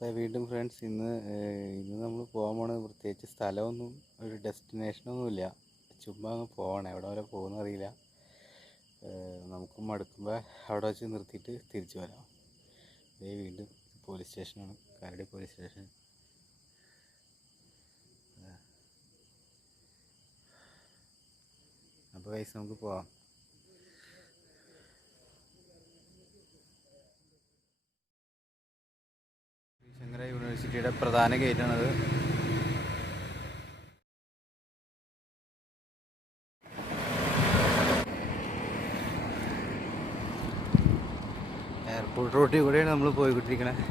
വീണ്ടും ഫ്രണ്ട്സ് ഇന്ന് നമ്മൾ പോകാൻ പോണത് പ്രത്യേകിച്ച് സ്ഥലമൊന്നും ഒരു ഡെസ്റ്റിനേഷനൊന്നുമില്ല. ചുമ്മാ അങ്ങ് പോകണം. എവിടെ വരെ പോകുന്ന അറിയില്ല. നമുക്ക് മടുക്കുമ്പോൾ അവിടെ വെച്ച് നിർത്തിയിട്ട് തിരിച്ചു വരാം. വീണ്ടും പോലീസ് സ്റ്റേഷനാണ്, കാലടി പോലീസ് സ്റ്റേഷൻ. അപ്പോൾ ഗൈസ് നമുക്ക് പോവാം. യൂണിവേഴ്സിറ്റിയുടെ പ്രധാന ഗേറ്റാണത്. എയർപോർട്ട് റോഡിൽ കൂടെയാണ് നമ്മൾ പോയിക്കൊണ്ടിരിക്കണത്.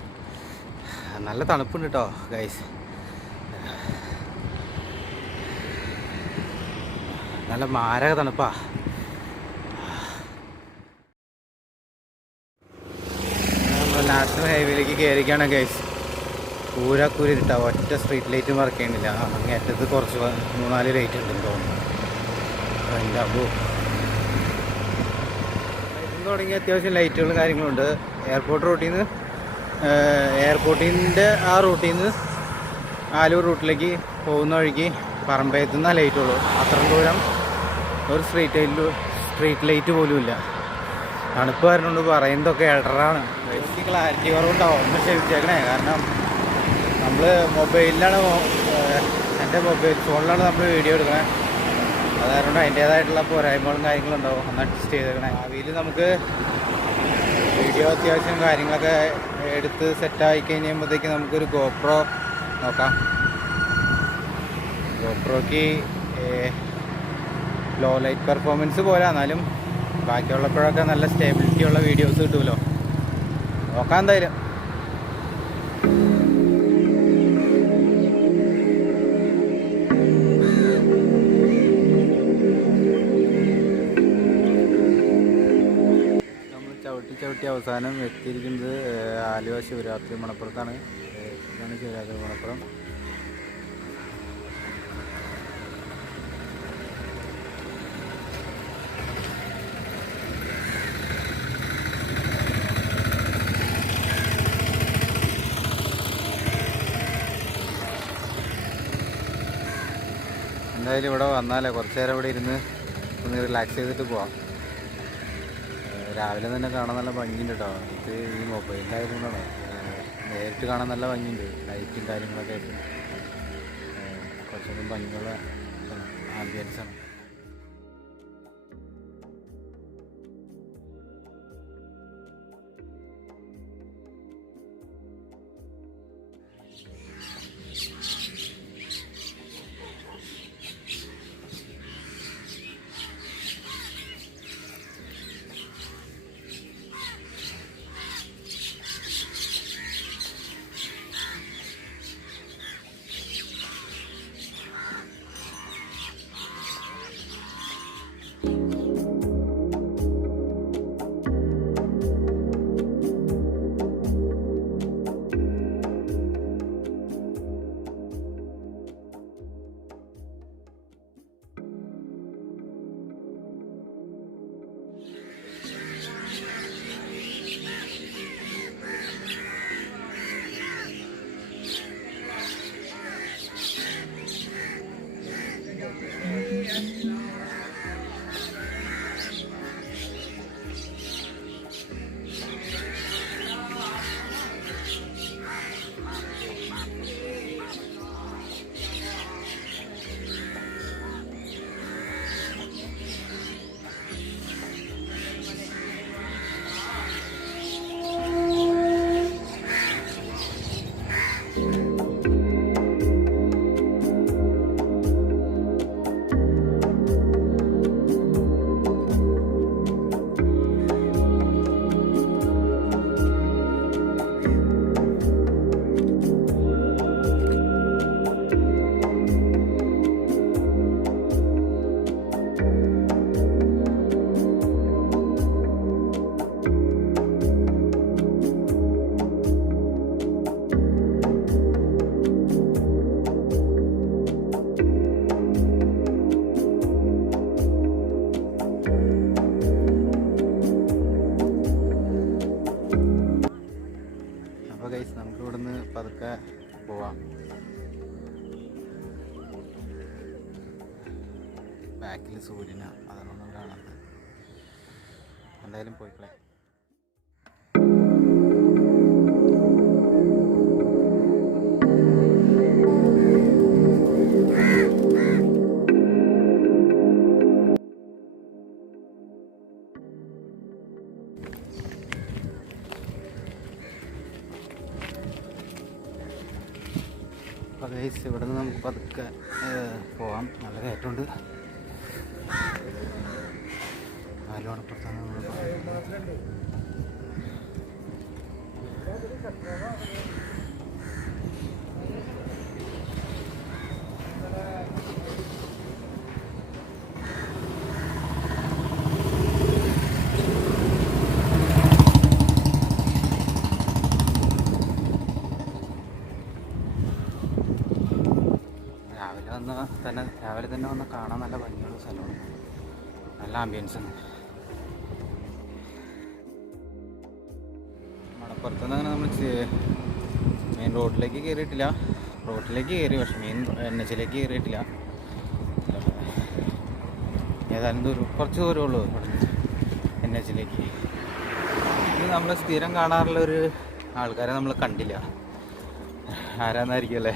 നല്ല തണുപ്പുണ്ട് കേട്ടോ ഗൈസ്, നല്ല മാരക തണുപ്പാ. നമ്മൾ നാഷണൽ ഹൈവേയിലേക്ക് കയറിക്കാണ് ഗൈസ്. കൂരിട്ടാ, ഒറ്റ സ്ട്രീറ്റ് ലൈറ്റും വർക്ക് ചെയ്യണില്ല. അങ്ങേറ്റത്ത് കുറച്ച് 3-4 ലൈറ്റ് ഉണ്ടെന്ന് തോന്നുന്നു. എൻ്റെ അബു തുടങ്ങി അത്യാവശ്യം ലൈറ്റുകളും കാര്യങ്ങളുണ്ട്. എയർപോർട്ടിൻ്റെ ആ റൂട്ടിൽ നിന്ന് ആലൂർ റൂട്ടിലേക്ക് പോകുന്ന വഴിക്ക് പറമ്പയത്തുനിന്ന് ലൈറ്റുള്ളൂ. അത്ര ദൂരം ഒരു സ്ട്രീറ്റ് ലൈറ്റ് പോലും ഇല്ല. തണുപ്പ് വരുന്നുണ്ട്. പറയുന്നതൊക്കെ ഇടറാണ്. എനിക്ക് ക്ലാരിറ്റി കുറവുണ്ടാവും, ഒന്ന് ക്ഷമിച്ചേക്കണേ. കാരണം നമ്മൾ മൊബൈലിലാണ്, എൻ്റെ മൊബൈൽ ഫോണിലാണ് നമ്മൾ വീഡിയോ എടുക്കണേ. അതുകൊണ്ട് അതിൻ്റേതായിട്ടുള്ള പോരായ്മകളും കാര്യങ്ങളും ഉണ്ടാവും. ഒന്ന് അഡ്ജസ്റ്റ് ചെയ്തേക്കണേ. ഭാവിയിൽ നമുക്ക് വീഡിയോ അത്യാവശ്യം കാര്യങ്ങളൊക്കെ എടുത്ത് സെറ്റായി കഴിയുമ്പോഴത്തേക്ക് നമുക്കൊരു ഗോപ്രോ നോക്കാം. ഗോപ്രോയ്ക്ക് ലോ ലൈറ്റ് പെർഫോമൻസ് പോലെ, എന്നാലും ബാക്കിയുള്ളപ്പോഴൊക്കെ നല്ല സ്റ്റേബിലിറ്റി ഉള്ള വീഡിയോസ് കിട്ടുമല്ലോ. നോക്കാം എന്തായാലും. ചവിട്ടി അവസാനം എത്തിയിരിക്കുന്നത് ആലുവ ശിവരാത്രി മണപ്പുറത്താണ്. ഇതാണ് ശിവരാത്രി മണപ്പുറം. എന്തായാലും ഇവിടെ വന്നാലേ കുറച്ച് നേരം ഇവിടെ ഇരുന്ന് ഒന്ന് റിലാക്സ് ചെയ്തിട്ട് പോവാം. രാവിലെ തന്നെ കാണാൻ നല്ല ഭംഗിയുണ്ട് കേട്ടോ. ഇത് ഈ മൊബൈലിലായതുകൊണ്ടാണ്. നേരിട്ട് കാണാൻ നല്ല ഭംഗിയുണ്ട്, ലൈറ്റും കാര്യങ്ങളൊക്കെ ആയിട്ട്. കുറച്ചുകൂടി ഭംഗിയുള്ള ആംബിയൻസാണ്. നിന്ന് പതുക്കെ പോവാം. ബാക്കിൽ സൂര്യന അതൊന്നും കാണാത്ത. എന്തായാലും പോയിക്കളെ. അപ്പോൾ ഗൈസ് ഇവിടെ നിന്ന് നമുക്ക് പതുക്കെ പോവാം. നല്ല കയറ്റമുണ്ട്. ആലുവാണപ്പുറത്താണ് നമ്മൾ രാവിലെ തന്നെ വന്ന് കാണാൻ നല്ല ഭംഗിയുള്ള സ്ഥലമാണ്. നല്ല ആംബിയൻസാണ്. മണപ്പുറത്തുനിന്ന് അങ്ങനെ നമ്മൾ മെയിൻ റോഡിലേക്ക് കയറിയിട്ടില്ല. റോഡിലേക്ക് കയറി, പക്ഷെ മെയിൻ NH-ലേക്ക് കയറിയിട്ടില്ല. ഏതായാലും കുറച്ച് ദൂരമേ ഉള്ളൂ NH-ലേക്ക്. ഇത് നമ്മൾ സ്ഥിരം കാണാറുള്ളൊരു ആൾക്കാരെ നമ്മൾ കണ്ടില്ല. ആരാന്നായിരിക്കും അല്ലേ?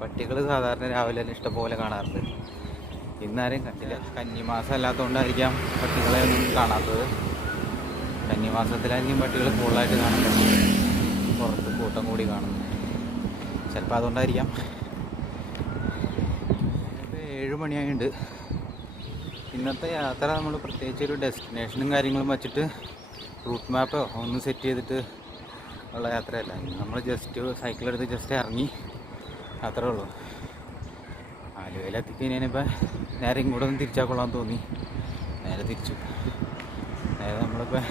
പട്ടികൾ സാധാരണ രാവിലെ തന്നെ ഇഷ്ടംപോലെ കാണാറുണ്ട്. ഇന്നാരെയും കണ്ടില്ല. കന്നിമാസം അല്ലാത്തതുകൊണ്ടായിരിക്കാം പട്ടികളെ ഒന്നും കാണാത്തത്. കന്നിമാസത്തിലായിരിക്കും പട്ടികൾ കൂടുതലായിട്ട് കാണുന്നത്. പുറത്ത് കൂട്ടം കൂടി കാണുന്നു. ചിലപ്പോൾ അതുകൊണ്ടായിരിക്കാം. ഇപ്പോൾ 7 മണിയായിട്ടുണ്ട്. ഇന്നത്തെ യാത്ര നമ്മൾ പ്രത്യേകിച്ച് ഒരു ഡെസ്റ്റിനേഷനും കാര്യങ്ങളും വച്ചിട്ട് റൂട്ട് മാപ്പോ ഒന്ന് സെറ്റ് ചെയ്തിട്ട് ഉള്ള യാത്രയല്ല. നമ്മൾ ജസ്റ്റ് സൈക്കിളെടുത്ത് ജസ്റ്റ് ഇറങ്ങി, അത്രേ ഉള്ളൂ. ആലുവയിലെത്തിക്കഴിഞ്ഞാൽ നേരെ ഇങ്ങോട്ട് ഒന്ന് തിരിച്ചാൽ കൊള്ളാൻ തോന്നി. നേരെ തിരിച്ചു. നേരെ നമ്മളിപ്പോൾ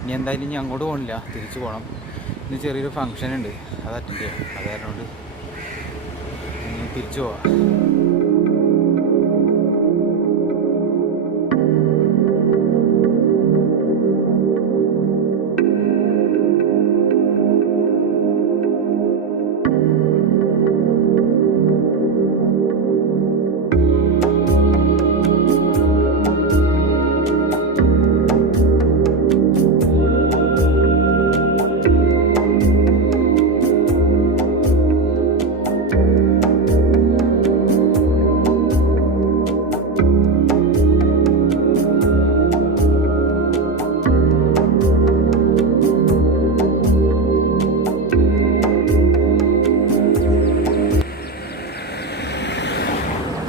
ഇനി എന്തായാലും ഇനി അങ്ങോട്ട് പോകണില്ല, തിരിച്ചു പോകണം. ഇനി ചെറിയൊരു ഫങ്ഷൻ ഉണ്ട്, അത് അറ്റൻഡ് ചെയ്യാം. അത് കാരണം കൊണ്ട് ഇനി തിരിച്ചു പോവാം.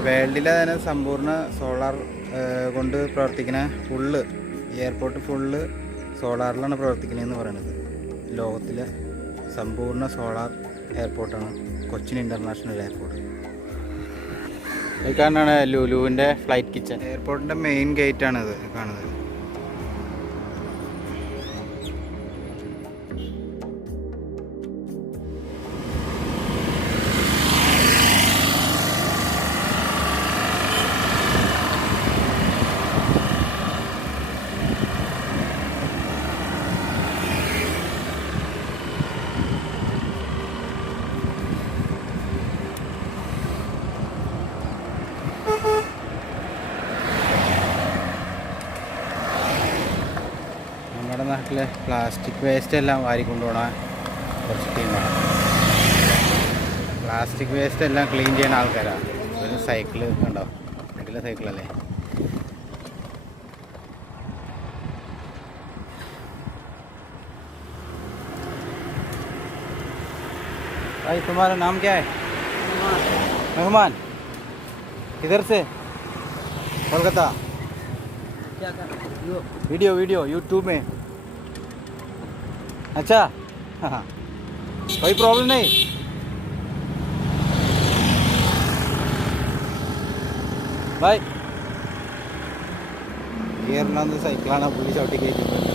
വേൾഡിലെ തന്നെ സമ്പൂർണ്ണ സോളാർ കൊണ്ട് പ്രവർത്തിക്കുന്ന എയർപോർട്ട് ഫുള്ള് സോളാറിലാണ് പ്രവർത്തിക്കുന്നതെന്ന് പറയുന്നത്. ലോകത്തിലെ സമ്പൂർണ്ണ സോളാർ എയർപോർട്ടാണ് കൊച്ചിൻ ഇൻ്റർനാഷണൽ എയർപോർട്ട്. ഇതാണ് ലുലുവിൻ്റെ ഫ്ലൈറ്റ് കിച്ചൺ. എയർപോർട്ടിൻ്റെ മെയിൻ ഗേറ്റാണിത് കാണുന്നത്. നമ്മുടെ നാട്ടിലെ പ്ലാസ്റ്റിക് വേസ്റ്റ് എല്ലാം വാരിക്കൊണ്ടുപോകണ കുറച്ച് ടീമാണ്. പ്ലാസ്റ്റിക് വേസ്റ്റ് എല്ലാം ക്ലീൻ ചെയ്യുന്ന ആൾക്കാരാണ്. ഒരു സൈക്കിള് ഉണ്ടോ? വീട്ടിലെ സൈക്കിളല്ലേ? भाई तुम्हारा नाम क्या है? मेहमान। किधर से? कोलकाता। क्या कर रहे हो? वीडियो यूट्यूब में। अच्छा, हाँ, कोई प्रॉब्लम नहीं. बाय. ഗിയറിനകത്ത് സൈക്കിളാണ് പുള്ളി ചവിട്ടി കയറ്റുന്നത്.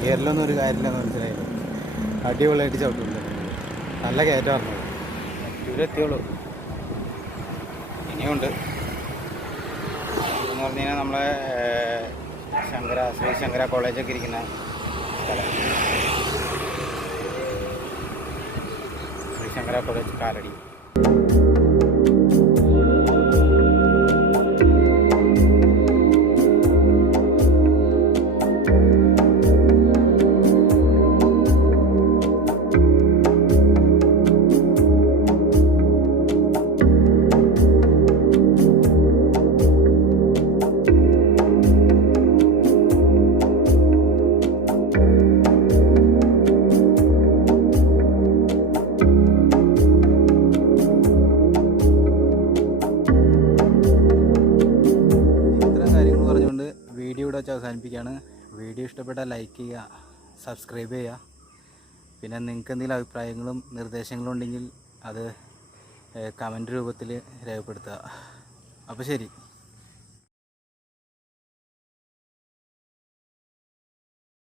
ഗിയറിലൊന്നും ഒരു കാര്യമില്ലെന്ന് മനസ്സിലായില്ല. അടിപൊളിയായിട്ട് ചവിട്ടുണ്ട്. നല്ല കയറ്റമായിരുന്നു. ഇവിടെ എത്തിയുള്ളൂ. ഇനിയുണ്ട്. എന്ന് പറഞ്ഞു കഴിഞ്ഞാൽ നമ്മളെ ശ്രീ ശങ്കര കോളേജൊക്കെ ഇരിക്കുന്ന സ്ഥലം. ശ്രീ ശങ്കര കോളേജ് കാലടി. വീഡിയോ ഇവിടെ വെച്ച് അവസാനിപ്പിക്കുകയാണ്. വീഡിയോ ഇഷ്ടപ്പെട്ടാൽ ലൈക്ക് ചെയ്യുക, സബ്സ്ക്രൈബ് ചെയ്യുക. പിന്നെ നിങ്ങൾക്ക് എന്തെങ്കിലും അഭിപ്രായങ്ങളും നിർദ്ദേശങ്ങളും ഉണ്ടെങ്കിൽ അത് കമൻറ്റ് രൂപത്തിൽ രേഖപ്പെടുത്തുക. അപ്പോൾ ശരി.